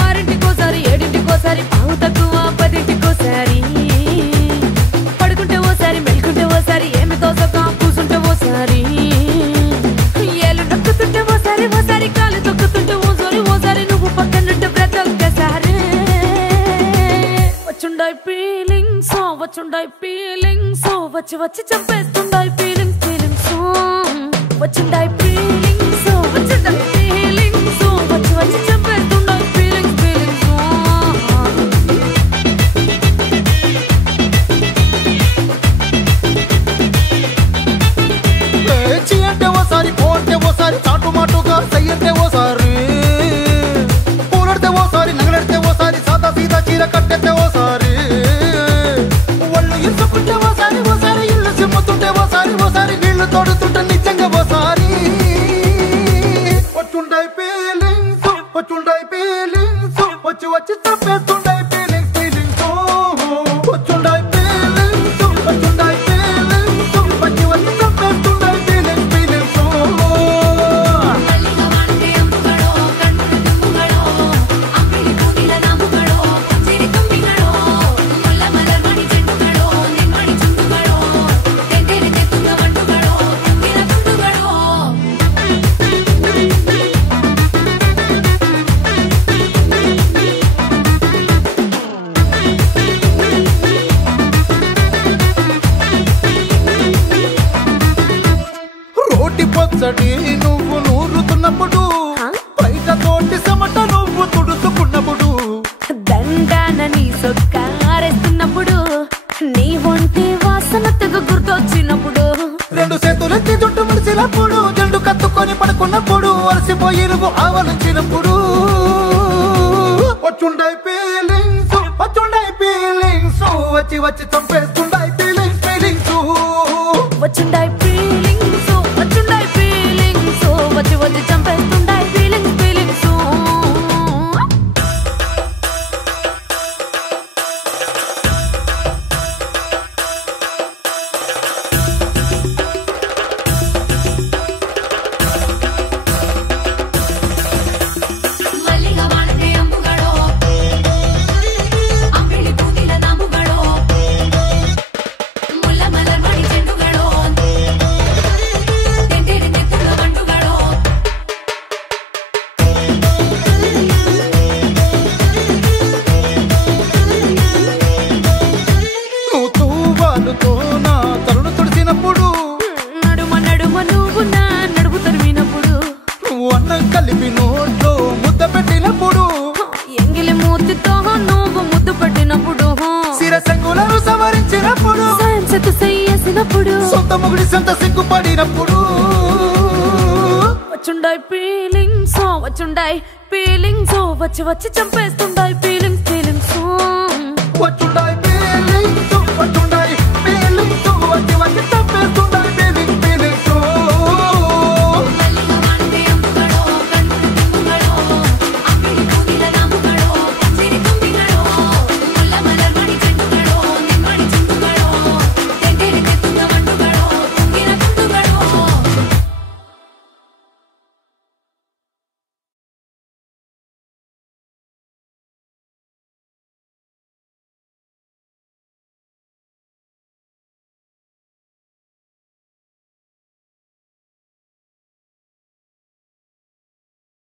ఆరింటికోసారి ఏడింటికోసారి పావు తక్కువ పదింటికోసారి పడుకుంటే ఓసారి మెలుకుంటే ఓసారి ఏమి తోసక కూసుంటే ఓసారి ఏళ్ళు నొక్కుతుంటే ఓసారి ఓసారి కాలు తొక్కుతుంటే ఓసారి ఓసారి నువ్వు పక్కనుంటే ప్రతి ఒక్కసారి వచ్చుండాయి ఫీలింగ్స్ వచ్చి వచ్చి చంపేస్తుండాయి ఫీలింగ్స్ వచ్చుండాయి ఫీలింగ్స్ వచ్చుండాయి ఫీలింగ్స్ వచ్చి వచ్చి చంపేస్తుండాయి ఫీలింగ్స్ పేచి అంటే ఓసారి పోంటే ఓసారి చాటు మాటుగా సయ్యంటే ఓసారి పూలడితే ఓసారి నగలడితే ఓసారి సాదా సీదా చీర కట్టెతే ఓసారి ఒళ్ళు ఇసుకుంటే ఓసారి ఓసారి ఇల్లు సిమ్ముతుంటే ఓసారి ఓసారి నీళ్లు తోడుతుంటే నిజంగా ఓసారి వచ్చుండాయి ఫీలింగ్స్ వచ్చి వచ్చి చంపేస్తుండాయి ఫీలింగ్స్ వచ్చుండాయి ఫీలింగ్స్ వచ్చి వచ్చి చంపేస్తుండాయి ఫీలింగ్స్ రోటి పచ్చడి నువ్వు నూరుతున్నప్పుడు బయట తోటి సమట నువ్వు తుడుచుకున్నప్పుడు దండాన నీ సొక్కారేస్తున్నప్పుడు నీ ఒంటి వాసన తెగ గుర్తొచ్చినప్పుడు రెండు చేతులెత్తి జుట్టు ముడిచినప్పుడు జండు కత్తుకొని పడుకున్నప్పుడు అలసిపోయి నువ్వు ఆవలించినప్పుడు వచ్చుండాయి ఫీలింగ్స్ వచ్చి వచ్చి చంపేస్తుండాయి ఫీలింగ్స్ వచ్చుండాయి ఫీలింగ్స్ వచ్చి వచ్చి చంపేస్తుండాయి ఫీలింగ్స్ నువ్వు తూవాలుతో నా తలను తుడిసినప్పుడు నడుమ నడుమ నువ్వు నా నడుపు తరిమినప్పుడు నువ్వు అన్నం కలిపి నోట్లో ముద్ద పెట్టినప్పుడు ఎంగిలి మూతితో నువ్వు ముద్దు పెట్టినప్పుడు శిరసంగులను సవరించినప్పుడు సాయం సెత్తు చెయ్యేసినప్పుడు సొంత ముగుడి సొంత సిగ్గుపడినప్పుడు వచ్చుండాయి ఫీలింగ్స్ వచ్చి వచ్చి చంపేస్తుండాయి ఫీలింగ్స్ వచ్చుండా